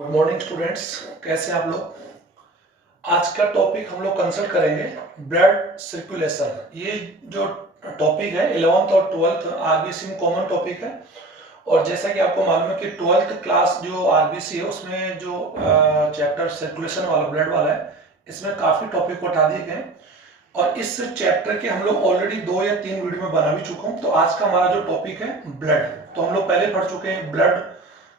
Good morning students, कैसे हैं आप लोग। आज का टॉपिक हम लोग कंसल्ट करेंगे ब्लड सर्कुलेशन। ये जो टॉपिक है 11th और 12th आरबीसी में कॉमन टॉपिक है। और जैसा कि आपको मालूम है कि 12th क्लास जो आरबीसी है उसमें जो चैप्टर सर्कुलेशन वाला ब्लड वाला है, इसमें काफी टॉपिक उठा दिए गए हैं। और इस चैप्टर के हम लोग ऑलरेडी 2 या 3 वीडियो में बना भी चुका हूँ। तो आज का हमारा जो टॉपिक है ब्लड, तो हम लोग पहले पढ़ चुके हैं ब्लड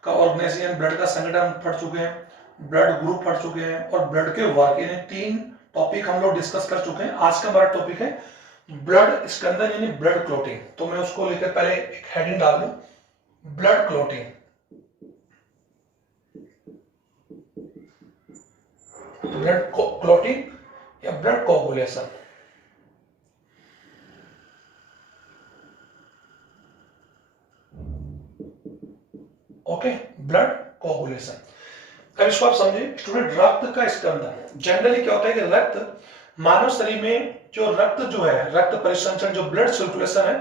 का ऑर्गेनाइजेशन, ब्लड का संगठन पढ़ चुके हैं, ब्लड ग्रुप पढ़ चुके हैं और ब्लड के वर्क, यानी 3 टॉपिक हम लोग डिस्कस कर चुके हैं। आज का हमारा टॉपिक है ब्लड स्कंदन यानी ब्लड क्लोटिंग। तो मैं उसको लेकर पहले एक हेडिंग डाल दूं, ब्लड क्लोटिंग। ब्लड क्लोटिंग या blood coagulation. Okay, blood coagulation. अब इसको आप समझिए स्टूडेंट, रक्त का स्कंदन जनरली क्या होता है कि रक्त मानव शरीर में जो रक्त जो है, रक्त परिसंचरण जो ब्लड सर्कुलेशन है,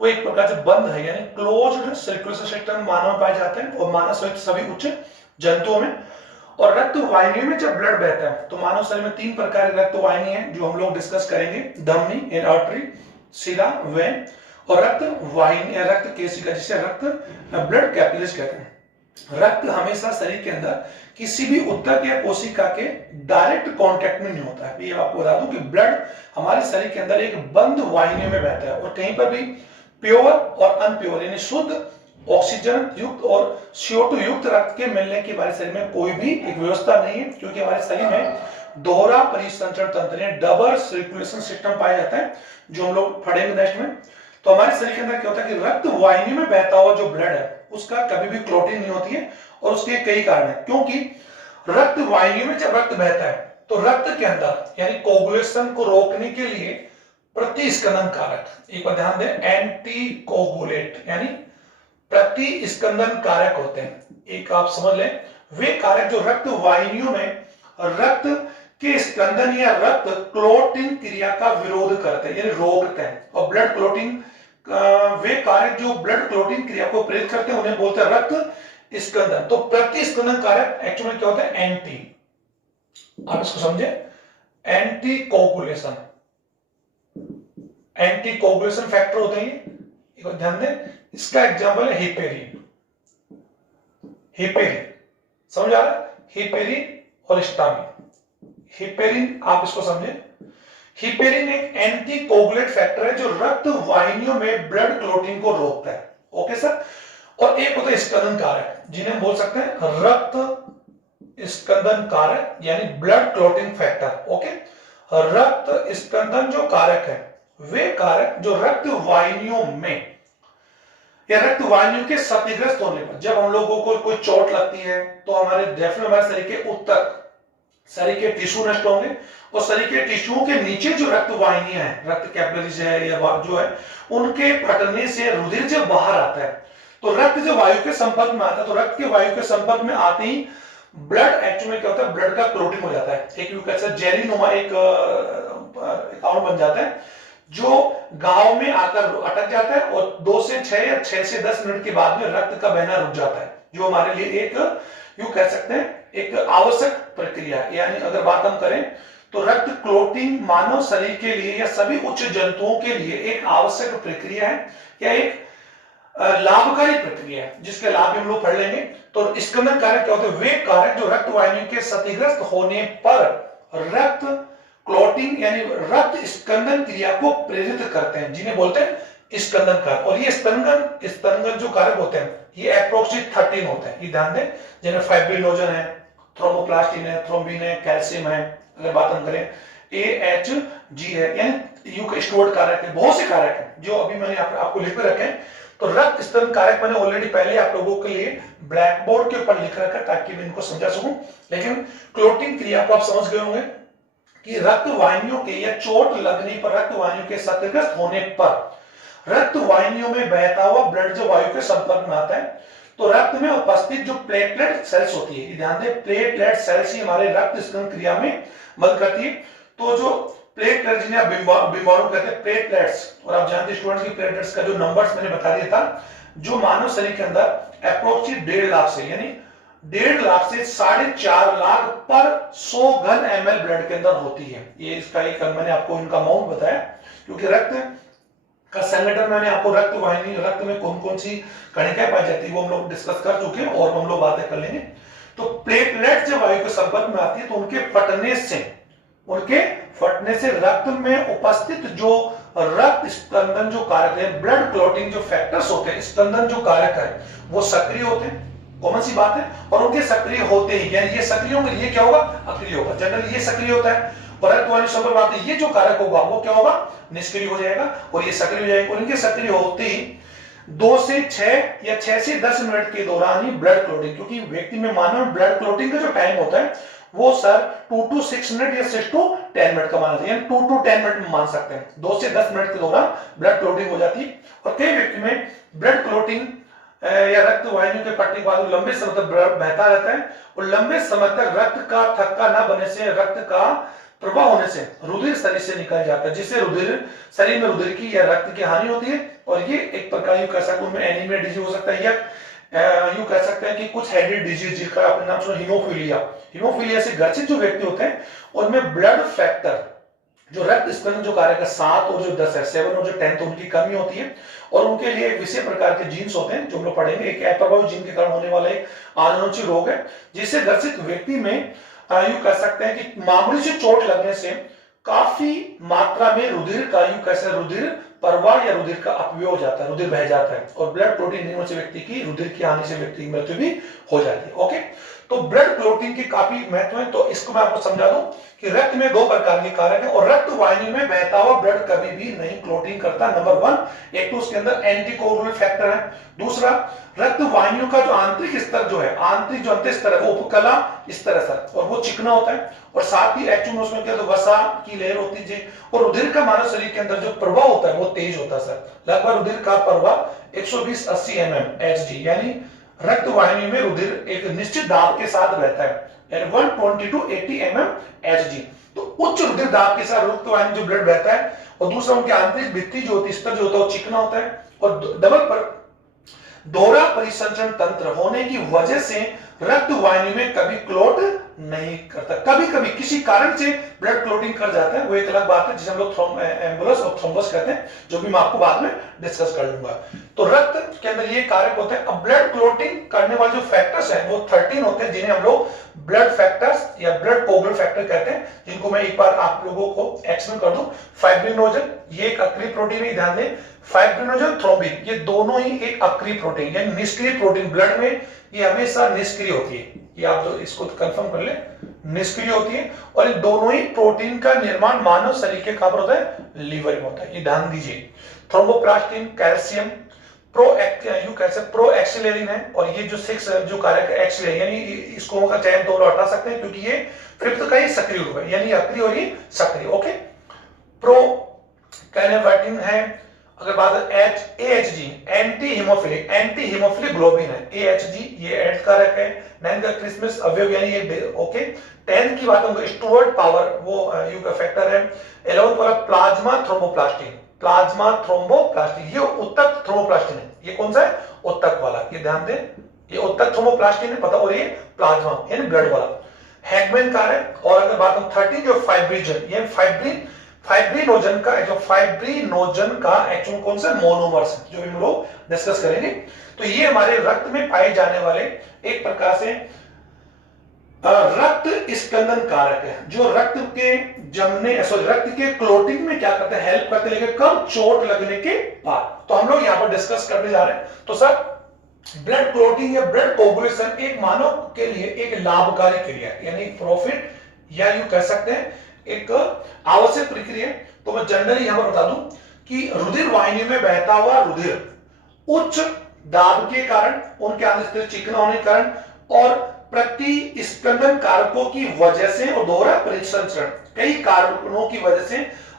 वो एक प्रकार से बंद है, यानी क्लोज्ड सर्कुलेशन सिस्टम मानव में पाए जाते हैं और मानव सहित सभी उच्च जंतुओं में। और रक्त वाहिनियों में जब ब्लड बहता है तो मानव शरीर में 3 प्रकार की रक्त वाहिनी है जो हम लोग डिस्कस करेंगे, धमनी यानी आर्टरी, शिरा वेन, और रक्त वाहिनी रक्त केशिका जिसे रक्त ब्लड कैपिलरीज कहते हैं। रक्त हमेशा शरीर के अंदर किसी भी ऊतक या कोशिका के डायरेक्ट कांटेक्ट में नहीं होता है। ये आपको बता दूं कि ब्लड हमारे शरीर के अंदर एक बंद वाहिनी में बहता है और कहीं पर भी प्योर और अनप्योर यानी शुद्ध ऑक्सीजन युक्त और CO2 युक्त रक्त के मिलने की हमारे शरीर में कोई भी एक व्यवस्था नहीं है, क्योंकि हमारे शरीर में दोहरा परिसंचरण तंत्र यानी डबल सर्कुलेशन सिस्टम पाया जाता है, जो हम लोग पढ़ेंगे नेक्स्ट में। तो हमारे शरीर के अंदर क्या होता है कि रक्त वाहिनी में बहता हुआ जो ब्लड है उसका कभी भी क्लॉटिंग नहीं होती है, और उसके कई कारण है। क्योंकि रक्त वाहिनी में जब रक्त बहता है तो रक्त के अंदर यानी कोगुलेशन को रोकने के लिए प्रतिस्कंदन कारक, एक बार ध्यान दें, एंटी कोगुलेट यानी प्रतिस्कंदन कारक होते हैं। एक आप समझ लें, वे कारक जो रक्त वाहिनियों में रक्त के स्कंदन या रक्त क्लोटिंग क्रिया का विरोध करते हैं यानी रोकते हैं। और ब्लड क्लोटिंग वे कारक जो ब्लड क्लोटिंग क्रिया को प्रेरित करते हैं उन्हें बोलते हैं रक्त स्कंदन। तो प्रतिस्कंदन कारक एक्चुअली में क्या होता है, एंटी, आप इसको समझे, anti coagulation, anti coagulation factor होते हैं। ध्यान दें, इसका एग्जांपल है हिपेरिन। हिपेरिन समझ आ रहा है, हिपेरिन और स्टामिन। हिपेरिन आप इसको समझे, हिपेरिन एक एंटी कोगुलेट फैक्टर है जो रक्त वाहिनियों में ब्लड क्लोटिंग को रोकता है। Okay sir. और एक होता है स्कंदन कारक, जिन्हें बोल सकते हैं रक्त स्कंदन कारक यानी ब्लड क्लोटिंग फैक्टर। ओके, रक्त स्कंदन जो कारक है वे कारक जो रक्त वाहिनियों में या रक्त वाहिनियों के क्षतिग्रस्त होने पर, जब हम लोगों को कोई चोट लगती है तो हमारे डेफिनेटली हमारे शरीर के ऊतक, शरीर के टिश्यू नष्ट होंगे, और शरीर के टिश्यू के नीचे जो रक्त वाहिनियां हैं, रक्त कैपिलरीज है या जो है, उनके फटने से रुधिर जब बाहर आता है तो रक्त जब वायु के संपर्क में आता है तो रक्त के वायु के संपर्क में आते ही ब्लड एक्चुअली में क्या होता है, ब्लड का क्लोटिंग हो जाता है। एक जेली नुमा एक अणु बन जाता है जो घाव में आकर अटक जाता है और 2 से 6 या 6 से 10 मिनट के बाद में रक्त का बहना रुक जाता है, जो हमारे लिए एक यूं कह सकते हैं एक आवश्यक प्रक्रिया है। यानी अगर बात हम करें तो रक्त क्लोटिंग मानव शरीर के लिए या सभी उच्च जंतुओं के लिए एक आवश्यक प्रक्रिया है या एक लाभकारी प्रक्रिया है, जिसके लाभ हम लोग पढ़ लेंगे। तो स्कंदन कारक क्या होते हैं, वे कारक जो रक्त वाहिनी के क्षतिग्रस्त होने पर रक्त क्लोटिंग यानी रक्त स्कंदन क्रिया को प्रेरित करते हैं, जिन्हें बोलते हैं स्कंदन कारक। और ये स्तनगन जो कारक होते हैं ये अप्रोक्सीमेट 13 होते हैं, ये ध्यान दें, जिन्हें फाइब्रिनोजन है, थ्रोम्बोप्लास्टिन है, थ्रोम्बिन है, कैल्शियम है। अगर बात हम करें AHG है, यानी यू स्टोर्ड कारक है, बहुत से कारक हैं जो अभी मैंने आपको लिख कर रखे हैं। तो रक्त स्तन कारक मैंने ऑलरेडी पहले आप लोगों के लिए ब्लैक बोर्ड के ऊपर लिख रखा ताकि मैं इनको समझा सकूं, लेकिन क्लोटिंग क्रिया को आप समझ गए होंगे कि रक्त वाहिनियों के या चोट लगने पर रक्त वाहिनियों के क्षतिग्रस्त होने पर रक्त वाहिनियों में बहता हुआ ब्लड जो वायु के संपर्क में आता है तो रक्त में उपस्थित जो प्लेटलेट सेल्स होती है, ध्यान दें, प्लेटलेट सेल्स ही हमारे रक्त स्कंदन क्रिया में मदद करती है। तो जो प्लेटलेट जिन्हें आप बीमारों कहते हैं प्लेटलेट्स, और आप जानते हैं स्टूडेंट्स की प्लेटलेट्स का जो नंबर्स मैंने बता दिया था, जो मानव शरीर के अंदर अप्रोक्सीमेट 1.5 लाख से यानी 1.5 लाख से 4.5 लाख पर 100 घन ml ब्लड के अंदर होती है। ये इसका एक मैंने आपको इनका अमाउंट बताया, क्योंकि रक्त का संगठन मैंने आपको रक्त वाहिनी, रक्त में कौन कौन सी कणिकाएं पाई जाती है वो हम लोग डिस्कस कर चुके हैं और हम लोग बातें कर लेंगे। तो प्लेटलेट जब वायु के संपर्क में आती है तो उनके फटने से रक्त में उपस्थित जो रक्त स्पंदन जो कारक है, ब्लड क्लॉटिंग जो फैक्टर्स होते हैं, स्पंदन जो कारक है, वो सक्रिय होते हैं। कॉमन सी बात है। और उनके सक्रिय होते ही, यानी ये सक्रिय होंगे, ये क्या होगा, अक्रिय होगा। जनरली ये सक्रिय होता है और रक्त वाहिनी संपर्क में आते ही ये जो कारक होगा वो क्या होगा, निष्क्रिय हो जाएगा और ये सक्रिय हो जाएगा। और इनके सक्रिय होते ही 2 से 6 या 6 से 10 मिनट के दौरान ही ब्लड क्लॉटिंग, क्योंकि व्यक्ति में मानव ब्लड क्लॉटिंग का जो टाइम होता है वो सर 2 to 6 मिनट या 6 to 10 मिनट का माना जाता है, 2 to 10 मिनट में मान सकते हैं। 2 से 10 मिनट के दौरान ब्लड क्लॉटिंग हो जाती है। और कई व्यक्ति में ब्लड क्लॉटिंग या रक्त वाहिनियों के फटने के बाद लंबे समय तक ब्लड बहता रहता है और लंबे समय तक रक्त का थक्का न बनने से, रक्त का प्रवाह होने से रुधिर शरीर से निकल जाता है, जिससे शरीर में रुधिर की या रक्त की हानि होती है। और ये एक प्रकार यूं कह सकते हैं उनमें एनीमिया डिजीज हो सकता है, या यूं कह सकते हैं कि कुछ हेडेड डिजीज जिसका आपने नाम सुना, हीमोफीलिया से ग्रसित जो व्यक्ति होते हैं उनमें ब्लड फैक्टर जो रक्त स्पंदन जो कारक है 7 और जो 10 है, 7 और जो 10, तो उनकी कमी होती है। और उनके लिए एक विशेष प्रकार के जीन्स होते हैं जो हम लोग पढ़ेंगे। एक अप्रभावी जीन के कारण होने वाला एक अनुनासिक रोग है, जिससे ग्रसित व्यक्ति में यूं कह सकते हैं कि मामूली से चोट लगने से काफी मात्रा में रुधिर का, यूं कैसे रुधिर प्रवाह या रुधिर का अपव्यय हो जाता है, रुधिर बह जाता है और ब्लड क्लॉटिंग नहीं होने से व्यक्ति की, रुधिर की हानि से व्यक्ति की मृत्यु भी हो जाती है। ओके, तो ब्लड क्लॉटिंग के काफी महत्व है। तो इसको मैं आपको समझा दूं कि रक्त में 2 प्रकार के कारक है और रक्त वाहिनी में बहता हुआ ब्लड कभी भी नहीं क्लॉटिंग करता। नंबर 1, एक तो उसके अंदर एंटीकोगुलेंट फैक्टर है। दूसरा, रक्त वाहिनियों का जो आंतरिक स्तर जो है, आंतरिक जो अंत स्तर है वो उपकला स्तर है सर, और वो चिकना होता है। और साथ ही एक्चुअल में उसमें क्या, तो वसा की लेयर होती है और रुधिर का मानव शरीर के अंदर जो प्रवाह होता है वो तेज होता है सर। लगभग रुधिर का प्रवाह 120-80 mm/Hg, यानी रक्त वाहिनी में रुधिर एक निश्चित दाब के साथ बहता है, 120 to 80 mm/Hg। तो उच्च रुधिर दाब के साथ रक्त वाहिनी जो ब्लड बहता है। और दूसरा, उनकी आंतरिक भित्ति जो होती है, स्तर जो होता है वो चिकना होता है और डबल पर दोहरा परिसंचरण तंत्र होने की वजह से रक्त वाहिनी में कभी क्लॉट नहीं करता। कभी कभी किसी कारण से ब्लड क्लॉटिंग कर जाता है, वो एक अलग बात है जिसे हम लोग एम्बुलस और थ्रोम्बस कहते हैं, जो भी मैं आपको बाद में डिस्कस कर लूंगा। तो रक्त के अंदर ये कारक होते हैं। अब ब्लड क्लॉटिंग करने वाले जो फैक्टर्स हैं वो 13 होते हैं, जिन्हें हम लोग ब्लड फैक्टर्स या ब्लड कोगुलेंट फैक्टर कहते हैं, जिनको मैं एक बार आप लोगों को एक्सप्लेन कर दूं। फाइब्रिनोजन, ये एक अक्रिय प्रोटीन है, ध्यान दें। फाइब्रिनोजन, थ्रोम्बिन, ये दोनों ही एक अक्रिय प्रोटीन यानी निष्क्रिय प्रोटीन, ब्लड में ये हमेशा निष्क्रिय होती है। ये आप जो इसको कंफर्म कर ले, निष्क्रिय होती है। और इन दोनों ही प्रोटीन का निर्माण मानव शरीर के कहां पर होता है, लीवर में होता है, ये ध्यान दीजिए। थ्रोम्बोप्लास्टिन, कैल्शियम, प्रो एक्सिलरीन है। और ये जो 6 जो कारक है एक्सिलरीन, यानी इसको का चयन तो हटा सकते हैं क्योंकि ये फिफ्थ का ही सक्रिय रूप है, यानी अक्रिय और ये सक्रिय। ओके, प्रो कैनेवाटिन है। अगर बात AHG, एंटी हीमोफिलिक ग्लोबिन है, AHG ये एड कारक है। 9 का क्रिसमस अवयव यानी ये ओके। 10 की बात करूं स्टुअर्ट पावर, वो यू का फैक्टर है। 11 वाला प्लाज्मा थ्रोम्बोप्लास्टिन, ये उत्तक थ्रोम्बोप्लास्टिन है। ये कौन सा है, उत्तक वाला, ये ध्यान दें, ये उत्तक थ्रोम्बोप्लास्टिन है पता, और ये प्लाज्मा यानी ब्लड वाला हैगमैन कारक। और अगर बात हम 13 जो फाइब्रिजन, ये फाइब्रिनोजन का एक्चुअल कौन सा मोनोमर्स, जो हम लोग डिस्कस करेंगे। तो ये हमारे रक्त में पाए जाने वाले एक प्रकार से रक्त स्पंदन कारक है, जो रक्त के रक्त के क्लॉटिंग में क्या करते हैं, हेल्प करते हैं, लेकिन कब, चोट लगने के बाद। तो हम लोग यहां पर डिस्कस करने जा रहे हैं। तो सर, ब्लड क्लॉटिंग या ब्लड कोगुलेशन एक मानव के लिए एक लाभकारी क्रिया है, यानी प्रॉफिट या यूं कह सकते हैं एक आवश्यक प्रक्रिया। तो मैं जनरली यहां पर बता दूं कि रुधिर वाहिनी में बहता हुआ रुधिर उच्च दाब के कारण, उनके आंतरिक चिकना होने के कारण और प्रति स्पंदन कारकों की वजह से और दोहरा परिसंचरण, कई कारणों की वजह से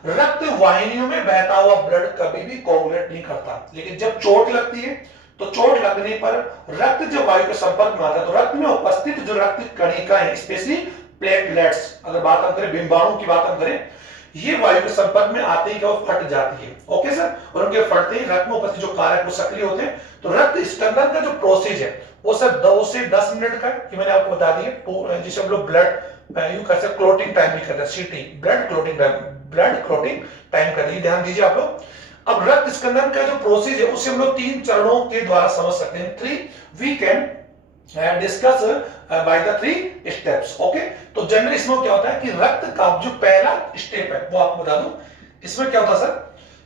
रक्त वाहिनियों में बहता हुआ ब्लड कभी भी कोगुलेट नहीं करता। लेकिन जब चोट लगती है तो चोट लगने पर रक्त जब वायु के संपर्क में आता है तो रक्त में उपस्थित जो रक्त कणिकाएं, स्पेशली प्लेटलेट्स, अगर बात हम करें बिंबाणु की बात हम करें, ये वायु के संपर्क में आते ही क्या वो फट जाती है। ओके सर, और उनके फटते ही रक्त में उपस्थित जो कारक वो सक्रिय होते हैं। तो रक्त स्कंदन का जो प्रोसेस है वो सर 2 से 10 मिनट का है, कि मैंने आपको बता दिया, जिसे हम लोग ब्लड यू कह सकते क्लोटिंग टाइम भी कहते हैं, सीटी, ब्लड क्लोटिंग टाइम कहते हैं, ध्यान दीजिए आप लोग। अब रक्त स्कंदन का जो प्रोसेस है उसे हम लोग 3 चरणों के द्वारा समझ सकते हैं। 3 we can discuss by the 3 steps. Okay, तो जनरली इसमें क्या होता है कि रक्त का जो पहला स्टेप है वो आपको बता दूं, इसमें क्या होता है सर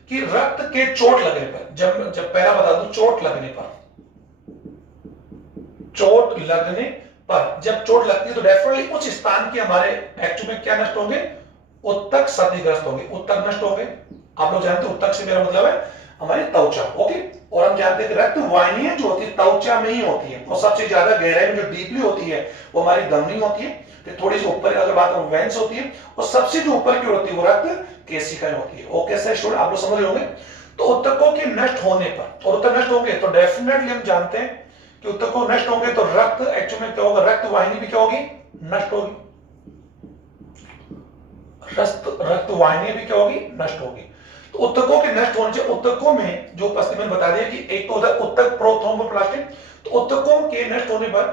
कि रक्त के चोट लगने पर, जब पहला बता दूं, चोट लगने पर जब चोट लगती है तो डेफिनेटली उस स्थान के हमारे एक्चुअली में क्या नष्ट होंगे, उत्तक क्षतिग्रस्त होंगे, उत्तक नष्ट होंगे। आप लोग जानते हैं उत्तक से मेरा मतलब है हमारी त्वचा। ओके, और हम जानते हैं कि रक्त वाहिनियां जो होती है त्वचा में ही होती है, और सबसे ज्यादा गहराई में जो डीपली होती है वो हमारी धमनी होती है। फिर थोड़ी सी ऊपर अगर बात करूं वेंस होती है, और सबसे जो ऊपर की होती है वो रक्त केशिकाएं होती है। ओके सर स्टूडेंट, आप लोग समझ रहे होंगे। तो उत्तकों के नष्ट होने पर, और उत्तक नष्ट होंगे तो डेफिनेटली हम जानते हैं कि उत्तकों नष्ट होंगे तो रक्त एक्चुअली में क्या होगा, रक्त वाहिनी भी क्या होगी, नष्ट होगी। रक्त वाहिनी भी क्या होगी, नष्ट होगी। तो उत्तकों के नष्ट होने से उत्तकों में जो उपस्थिति मैंने बता दिया कि एक तो होता है उत्तक प्रोथ्रोम्बोप्लास्टिन, तो उत्तकों के नष्ट होने पर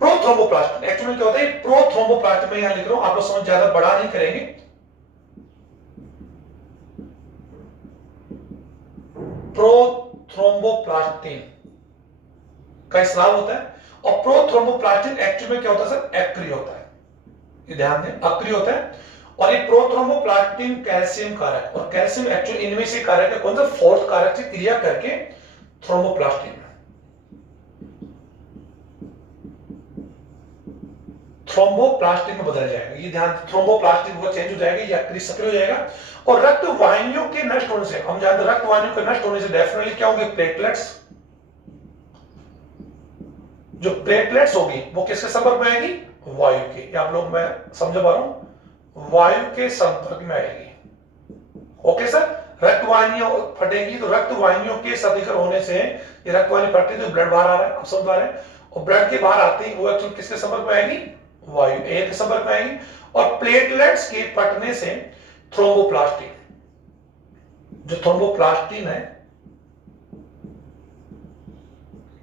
प्रोथ्रोम्बोप्लास्टिन एक्चुअली क्या होता है, प्रोथ्रोम्बोप्लास्टिन में यहां लिख रहा हूं, आप लोग समझ ज्यादा बड़ा नहीं करेंगे। प्रोथ्रोम्बोप्लास्टिन का स्राव होता है, और प्रोथ्रोम्बोप्लास्टिन एक्चुअली में क्या होता है सर, एक्रिय होता है, ये ध्यान दें, अक्रिय होता है। और ये प्रोथ्रोम्बोप्लास्टिन कैल्शियम कारक, और कैल्शियम एक्चुअली इनमें से कारक है कौन सा, फोर्थ कारक से क्रिया करके थ्रोम्बोप्लास्टिन में बदल जाएगा। ये ध्यान, थ्रोम्बोप्लास्टिन वो चेंज हो जाएगा, ये अक्रिय सक्रिय हो जाएगा। और रक्त वाहिनियों के नष्ट होने से, हम जानते हैं रक्त वाहिनियों के नष्ट होने से डेफिनेटली क्या होंगे, प्लेटलेट्स। जो प्लेटलेट्स होगी वो किसके संपर्क में आएगी, वायु के, आप लोग मैं समझ पा रहा हूं, वायु के संपर्क में आएगी। ओके सर, रक्त वाहिनियां फटेगी तो रक्त वाहिनियों के सदिकर होने से ये रक्त वाहिनी फटती है तो ब्लड बाहर आ रहा है, आप समझ पा रहे हैं, और ब्लड के बाहर आते ही वो एक्चुअली किसके संपर्क में आएगी, वायु एयर के संपर्क में आएगी। और प्लेटलेट्स के फटने से थ्रोम्बोप्लास्टिन, जो थ्रोम्बोप्लास्टिन है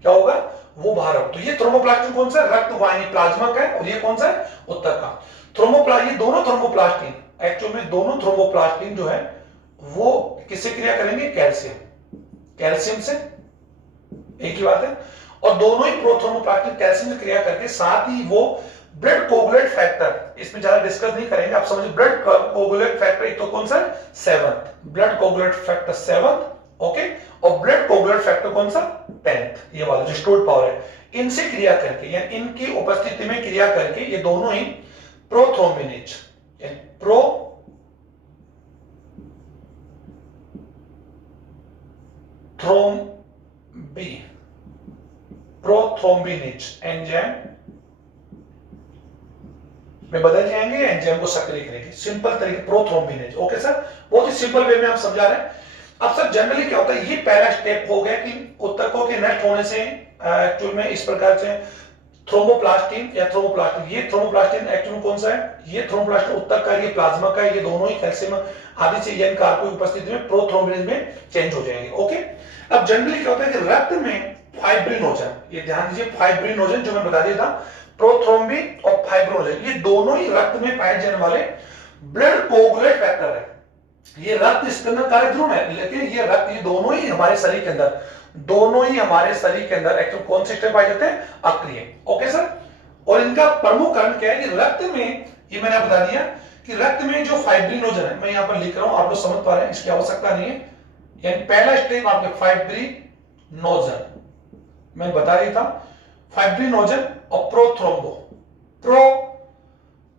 क्या होगा, वो बाहर हो। तो ये थ्रोम्बोप्लास्टिन कौन सा, रक्त वाहिनी प्लाज्मा का है, और ये कौन सा है, उत्तक का। ये दोनों थ्रोम्बोप्लास्टिन एक्चुअली में दोनों थ्रोम्बोप्लास्टिन जो है वो किससे क्रिया करेंगे, कैल्शियम से, एक ही बात है। और दोनों ही प्रोथ्रोम्बोप्लास्टिन कैल्शियम से क्रिया करके साथ ही वो ब्लड कोगुलेट फैक्टर, इसमें ज्यादा डिस्कस नहीं करेंगे, आप समझिए ब्लड कोगुलेट फैक्टर एक तो कौन सा, 7th blood coagulate factor 7th। Okay, और ब्लड कोगुलेट फैक्टर कौन सा, 10th, ये वाला जो स्टोर्ड पावर है, इनसे क्रिया करके या इनकी उपस्थिति में क्रिया करके ये दोनों ही प्रोथ्रोम्बिनेज प्रोथ्रोम्बिनेज एंजाइम में बदल जाएंगे, एंजाइम को सक्रिय करेंगे, सिंपल तरीके प्रोथ्रोम्बिनेज। ओके सर, बहुत ही सिंपल वे में आप समझा रहे हैं। अब सर जनरली क्या होता है, ये पहला स्टेप हो गया कि उत्तकों के नष्ट होने से एक्चुअल में इस प्रकार से थ्रोम्बोप्लास्टिन या थ्रोम्बोप्लास्टिन, ये थ्रोम्बोप्लास्टिन एक्चुअल कौन सा है, ये थ्रोम्बोप्लास्टिन उत्तक का, ये प्लाज्मा का, ये दोनों ही कैल्शियम आदि से एन कारकों की उपस्थिति में प्रोथ्रोम्बिनेज में चेंज हो जाएंगे। ओके, अब जनरली क्या होता है कि रक्त में फाइब्रिनोजन, ये ध्यान दीजिए, फाइब्रिनोजन जो मैं बता दिया था, प्रोथ्रोम्बिन और फाइब्रिनोजन ये दोनों ही रक्त में पाए जाने वाले ब्लड कोगुलेट फैक्टर है। ये रक्त स्कंदन कारक ध्रुव है, लेकिन ये दोनों ही हमारे शरीर के अंदर एक्चुअल कौन से स्टेप पाए जाते हैं, अक्रिय। ओके सर, और इनका प्रमुख कारण क्या है कि रक्त में, ये मैंने बता दिया कि रक्त में जो फाइब्रिनोजन है, मैं यहां पर लिख रहा हूं, आप लोग समझ पा रहे हैं, इसकी आवश्यकता नहीं है। यानी पहला स्टेप आपके फाइब्रिनोजन मैं बता रही था, फाइब्रिनोजन और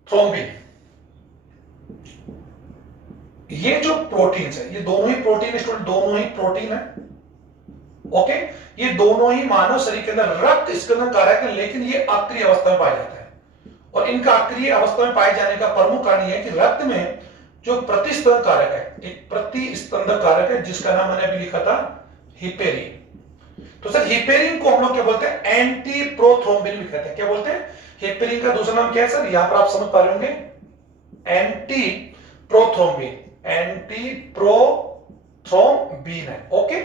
प्रोथ्रोम्बिन, ये जो प्रोटीन है, ये दोनों ही प्रोटीन, स्टूडेंट दोनों ही प्रोटीन है। ओके, ये दोनों ही मानव शरीर के अंदर रक्त स्कंदन कारक है, लेकिन ये अक्रिय अवस्था में पाया जाता है। और इनका अक्रिय अवस्था में पाए जाने का प्रमुख कारण यह है कि रक्त में जो प्रतिस्पंदन कारक है, एक प्रतिस्पंदन कारक है जिसका नाम मैंने अभी लिखा था हिपेरिन। तो सर हिपेरिन को हम लोग क्या बोलते हैं, एंटी प्रोथ्रोम्बिन भी कहते हैं। क्या बोलते हैं, हिपेरिन का दूसरा नाम क्या है सर, यहां पर आप समझ पा रहे होंगे, एंटी प्रोथ्रोम्बिन, एंटी प्रोथ्रोम्बिन है। ओके,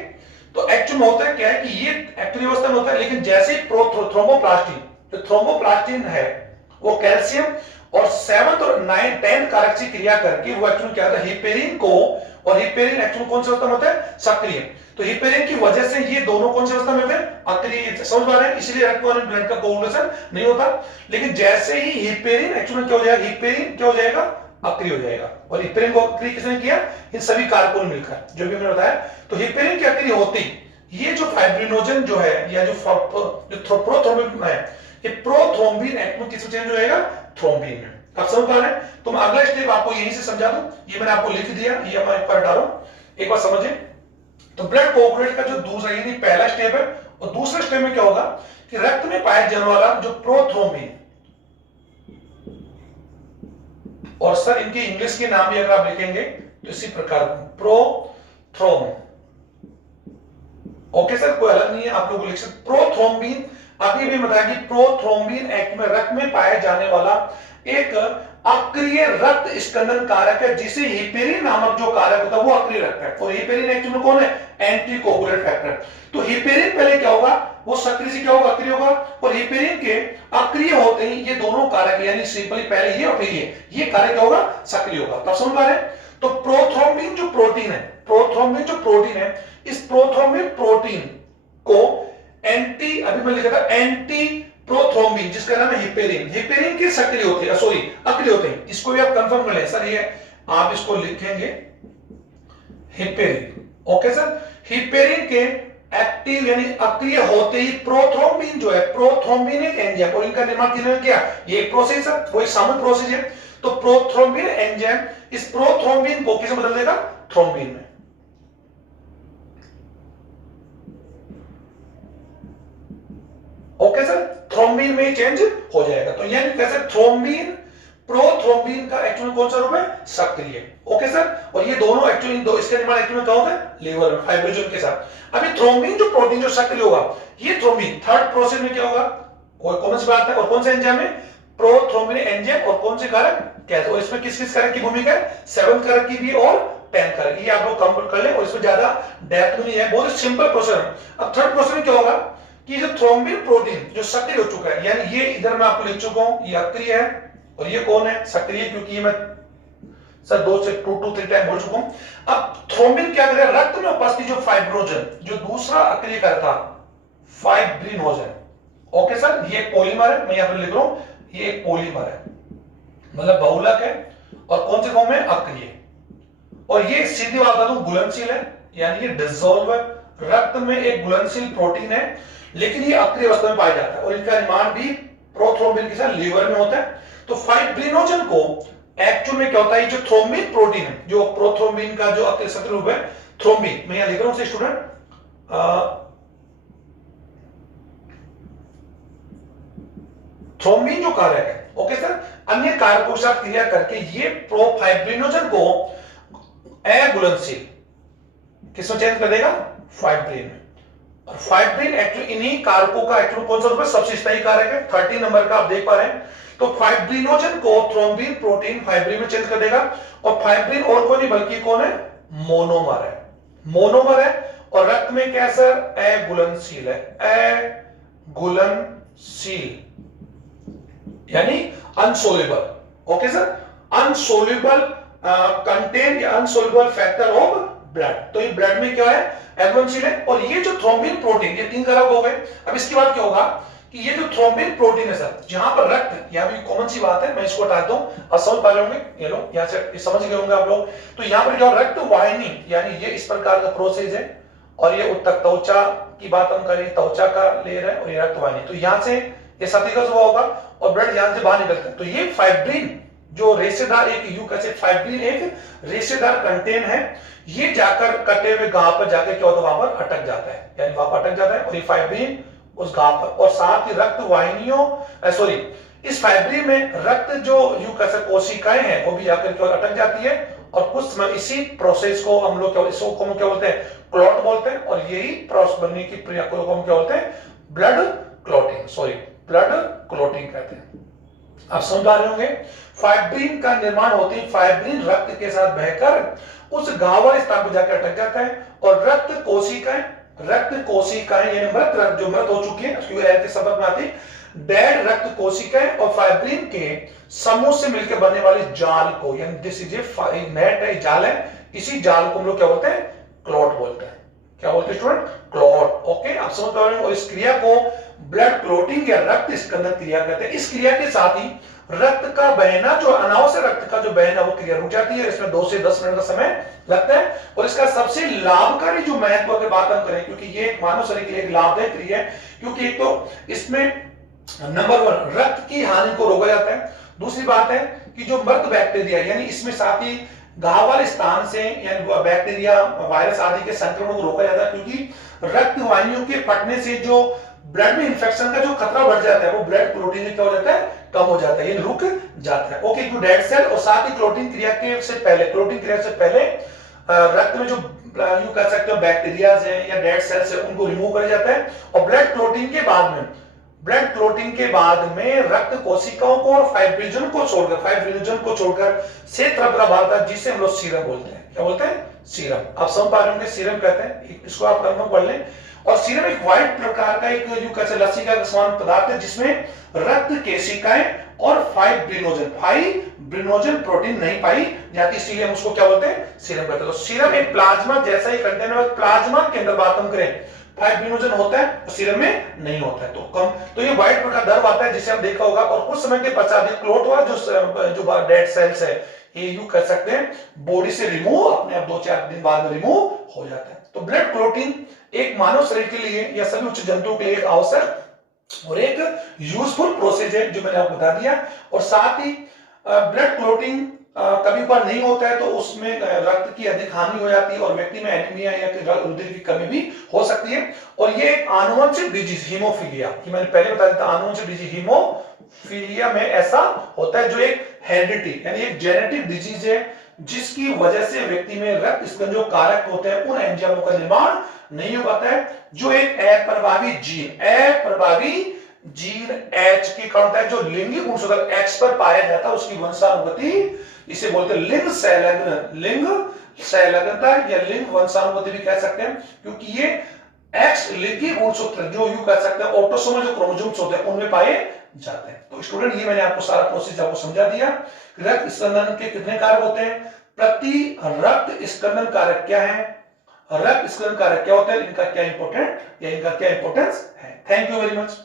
तो एक्चुअल में होता है क्या है कि ये एक्टिव अवस्था में होता है, लेकिन जैसे ही थ्रोम्बोप्लास्टिन, जो थ्रोम्बोप्लास्टिन है वो कैल्शियम और 7th और 9th 10th कारक से क्रिया करके वो एक्चुअली क्या होता है हिपेरिन को, और हिपेरिन एक्चुअली कौन सी अवस्था में होता है सक्रिय, तो हिपेरिन की वजह से ये दोनों कौन सी अवस्था में होते हैं अक्रिय, समझ पा रहे हैं, इसलिए रक्त और ब्लड का कोगुलेशन नहीं होता। लेकिन जैसे ही हिपेरिन एक्चुअली क्या हो जाएगा, हिपेरिन क्या हो जाएगा अक्रिय हो जाएगा, और हिपेरिन को अक्रिय किसने किया, इन सभी कारकों ने मिलकर, जो भी हमने बताया। तो हिपेरिन की अक्रिय होती ये जो फाइब्रिनोजन जो है या जो प्रोथ्रोम्बिन है, ये प्रोथ्रोम्बिन एक्चुअली किस में चेंज हो जाएगा, थ्रोम्बिन में। आप समझ पा रहे हैं, तो मैं अगला स्टेप आपको यहीं से समझा दूं, ये मैंने आपको लिख दिया, ये मैं ऊपर हटा रहा हूं, एक बार समझिए। तो ब्लड कोगुलेट का जो दूसरा यानी पहला स्टेप है, और दूसरे स्टेप में क्या होगा कि रक्त में पाया जाने वाला जो प्रोथ्रोम्बिन, और सर इनके इंग्लिश के नाम भी अगर आप लिखेंगे तो इसी प्रकार प्रोथ्रोम, ओके सर, कोई अलग नहीं है, आप लोग लिख सकते प्रोथ्रोम्बिन। अभी भी बताया कि प्रोथ्रोम्बिन एक में रक्त में पाया जाने वाला एक अक्रिय रक्त स्कंदन कारक है, जिसे हिपेरिन नामक जो कारक होता है वो अक्रिय रखता है, और हिपेरिन एक्चुअली कौन है, एंटीकोगुलेंट फैक्टर। तो हिपेरिन पहले क्या होगा, वो सक्रिय से क्या होगा, अक्रिय होगा, और हिपेरिन के अक्रिय होते ही ये दोनों कारक यानी सिंपली पहले ये और फिर ये कारक क्या होगा, सक्रिय होगा। तब समझ पा रहे हैं। तो प्रोथ्रोम्बिन जो प्रोटीन है, प्रोथ्रोम्बिन जो प्रोटीन है, इस प्रोथ्रोम्बिन प्रोटीन को एंटी, अभी मैं लिखा था एंटी प्रोथ्रोम्बिन जिसका नाम है हिपेरिन, हिपेरिन के सक्रिय होते हैं, सॉरी अक्रिय होते हैं। इसको भी आप कंफर्म कर लें सर, ये आप इसको लिखेंगे हिपेरिन, ओके सर। हिपेरिन के एक्टिव यानी अक्रिय होते ही प्रोथ्रोम्बिन जो है, प्रोथ्रोम्बिन एक एंजाइम, और इनका निर्माण किसने किया, ये एक प्रोसेस है, वो एक सामान्य प्रोसेस है। तो प्रोथ्रोम्बिन एंजाइम इस प्रोथ्रोम्बिन को किसमें बदल देगा, थ्रोम्बिन में। ओके सर, थ्रोम्बिन में चेंज हो जाएगा। तो यानी कैसे थ्रोम्बिन प्रोथ्रोम्बिन का एक्चुअली कौन सा रूप है, सक्रिय। ओके सर, और ये दोनों एक्चुअली दो इसके निर्माण एक्चुअली क्या होता है, लीवर में फाइब्रिनोजन के साथ। अभी थ्रोम्बिन जो प्रोटीन जो सक्रिय होगा, ये थ्रोम्बिन थर्ड प्रोसेस में क्या होगा, और कौन सी बात है, और कौन सा एंजाइम है, प्रोथ्रोम्बिन एंजाइम, और कौन से कारक कैसे, और इसमें किस किस कारक की भूमिका है, 7th कारक की भी और 10th कारक, ये आप लोग कंप्लीट कर लें, और इसमें ज्यादा डेप्थ नहीं है, बहुत सिंपल प्रोसेस है। अब थर्ड प्रोसेस में क्या होगा कि जो थ्रोम्बिन प्रोटीन जो सक्रिय हो चुका है, यानी ये इधर मैं आपको लिख चुका हूं, ये अक्रिय है, और ये कौन है, सक्रिय, क्योंकि ये मैं सर 2 से 2-3 टाइम बोल चुका हूं। अब थ्रोम्बिन क्या करेगा, रक्त में उपस्थित जो फाइब्रोजन, जो दूसरा अक्रिय कारक था फाइब्रिनोजन, ओके सर, ये पॉलीमर है, मैं यहां पर लिख रहा हूं, ये एक पॉलीमर है, मतलब बहुलक है, और कौन से फॉर्म में, अक्रिय, और ये सीधी बात बता दूं घुलनशील है, यानी ये डिसॉल्व है, रक्त में एक घुलनशील प्रोटीन है, लेकिन ये अक्रिय अवस्था में पाया जाता है, और इनका निर्माण भी प्रोथ्रोम्बिन के साथ लीवर में होता है। तो फाइब्रिनोजन को एक्चुअल में क्या होता है, जो थ्रोम्बिन प्रोटीन है, जो प्रोथ्रोम्बिन का जो अक्रिय सक्रिय रूप है थ्रोम्बिन, मैं यहां लिख रहा हूं स्टूडेंट, थ्रोम्बिन जो कारक है, ओके सर, अन्य कारकों के साथ क्रिया करके ये प्रोफाइब्रिनोजन को अघुलनशील किसमें चेंज कर देगा, फाइब्रिन। और फाइब्रिन एक्चुअली इन्हीं कारकों का एक्चुअली कौन सा रूप है, सबसे स्थायी कारक है, 13 नंबर का आप देख पा रहे हैं। तो फाइब्रिनोजन को थ्रोम्बिन प्रोटीन फाइब्रिन में चेंज कर देगा, और फाइब्रिन और कोई नहीं बल्कि कौन है, मोनोमर है, मोनोमर है, और रक्त में क्या सर, अघुलनशील है, अघुलनशील यानी अनसोल्युबल, ओके सर, अनसोल्युबल कंटेंट या अनसोल्युबल फैक्टर ऑफ ब्लड। तो ये ब्लड में क्या है, एल्बुमिन है, और ये जो थ्रोम्बिन प्रोटीन, ये 3 कारक हो गए। अब इसके बाद क्या होगा कि ये जो थ्रोम्बिन प्रोटीन है सर, जहां पर रक्त, यहां भी कॉमन सी बात है, मैं इसको हटा दूं, आप समझ पा रहे होंगे, ये लो यहां से समझ गए होंगे आप लोग। तो यहां पर जो रक्त वाहिनी, यानी ये इस प्रकार का प्रोसेस है, और ये उत्तक त्वचा की बात हम करें, त्वचा का लेयर है, और ये रक्त वाहिनी, तो यहां से ये सतीकस हुआ होगा, और ब्लड यहां से बाहर निकलता है। तो ये फाइब्रिन जो रेशेदार एक यू कैसे, फाइब्रिन एक रेशेदार कंटेन है, ये जाकर कटे हुए घाव पर जाकर क्या होता है, वहां पर अटक जाता है, यानी वहां पर अटक जाता है, और ये फाइब्रिन उस घाव पर, और साथ ही रक्त वाहिनियों सॉरी इस फाइब्रिन में रक्त जो यू कैसे कोशिकाएं हैं वो भी जाकर क्या अटक जाती है, और कुछ समय इसी प्रोसेस को हम लोग क्या बोलते हैं, क्लॉट बोलते हैं, और यही प्रोसेस बनने की प्रक्रिया को हम क्या बोलते हैं, blood clotting, sorry blood clotting कहते हैं। आप समझ पा रहे होंगे। फाइब्रिन का निर्माण होते ही फाइब्रिन रक्त के साथ बहकर उस घाव वाले स्थान पर जाकर अटक जाता है और रक्त कोशिकाएं यानी मृत रक्त जो मृत हो चुकी है के शब्द में आती डेड रक्त कोशिकाएं और फाइब्रिन के समूह से मिलकर बनने वाले जाल को, यानी दिस इज ए नेट है, जाल है, इसी जाल को हम लोग क्या बोलते हैं, क्लॉट बोलते हैं। क्या बोलते हैं स्टूडेंट, क्लॉट। ओके, आप समझ पा रहे हो। और इस क्रिया को ब्लड क्लोटिंग या रक्त स्कंदन क्रिया कहते हैं। इस क्रिया के साथ ही रक्त का बहना, जो अनावश्यक रक्त का जो बहना वो क्रिया रुक जाती है। इसमें 2 से 10 मिनट का समय लगता है। और इसका सबसे लाभकारी जो महत्व की बात हम करें, क्योंकि ये मानव शरीर के लिए एक लाभदायक क्रिया है, क्योंकि एक तो इसमें नंबर 1 रक्त की हानि को रोका जाता है। दूसरी बात है कि जो मृत बैक्टीरिया, यानी इसमें साथ ही घाव वाले स्थान से यानी बैक्टीरिया वायरस आदि के संक्रमण को रोका जाता है, क्योंकि रक्त वाहिनियों के फटने से जो ब्लड में इंफेक्शन का जो खतरा बढ़ जाता है वो ब्लड क्लोटिंग क्या हो जाता है, कम हो जाता है, ये रुक जाता है। ओके, जो डेड सेल और साथ ही क्लोटिंग क्रिया से पहले रक्त में जो यूं कह सकते हो बैक्टीरिया है या डेड सेल्स है उनको रिमूव किया जाता है। और ब्लड क्लोटिंग के बाद में रक्त कोशिकाओं को और फाइब्रिनोजन को छोड़कर श्वेत रक्त का भाग था, जिसे हम लोग सीरम बोलते हैं। क्या बोलते हैं, सीरम। आप समझ पा रहे होंगे, सीरम कहते हैं, इसको आप कन्फर्म पढ़ लें। और सीरम एक व्हाइट प्रकार का एक यूं कैसे लस्सी का समान पदार्थ है, जिसमें रक्त केशिकाएं और फाइब्रिनोजन प्रोटीन नहीं पाई जाती, इसलिए हम उसको क्या बोलते हैं, सीरम कहते हैं। तो सीरम एक प्लाज्मा जैसा ही कंटेनर, प्लाज्मा के अंदर बात हम करें फाइब्रिनोजन होता है और सीरम में नहीं होता है, तो ये व्हाइट प्रकार द्रव आता है, जिसे हम देखा होगा। और कुछ समय के पश्चात क्लोट हुआ जो डेड सेल्स है, ये यूं कह सकते हैं बॉडी से रिमूव, अपने आप 2-4 दिन बाद में रिमूव हो जाता है। तो ब्लड क्लोटिंग एक मानव शरीर के लिए या सभी उच्च जंतुओं के लिए एक आवश्यक और एक यूजफुल प्रोसेस है, जो मैंने आपको बता दिया। और साथ ही ब्लड क्लोटिंग कभी पर नहीं होता है तो उसमें रक्त की अधिक हानि हो जाती है और व्यक्ति में एनीमिया या रुधिर की कमी भी हो सकती है। और ये एक आनुवंशिक डिजीज हीमोफीलिया, कि मैंने पहले बता दिया, आनुवंशिक डिजीज हीमोफीलिया में ऐसा होता है, जो एक हेरिडिटी यानी एक जेनेटिक डिजीज है, जिसकी वजह से व्यक्ति में रक्त स्कंदन जो कारक होते हैं उन एंजाइमों का निर्माण नहीं हो पाता है, जो एक अप्रभावी जीन H के कारण होता है, जो लिंगी गुणसूत्र X पर पाया जाता है, उसकी वंशानुगति इसे बोलते हैं लिंग संलग्नता या लिंग वंशानुगति भी कह सकते हैं, क्योंकि ये X लिंगी गुणसूत्र जो यूं कह सकते हैं ऑटोसोमल जो क्रोमोसोम्स होते हैं उनमें पाए जाते हैं। तो स्टूडेंट, ये मैंने आपको सारा प्रोसेस आपको समझा दिया। रक्त स्कंदन के कितने कारक होते हैं, प्रति रक्त स्कंदन कारक क्या है, रक्त स्कंदन कारक क्या होता है, इनका क्या इंपॉर्टेंस है। Thank you very much.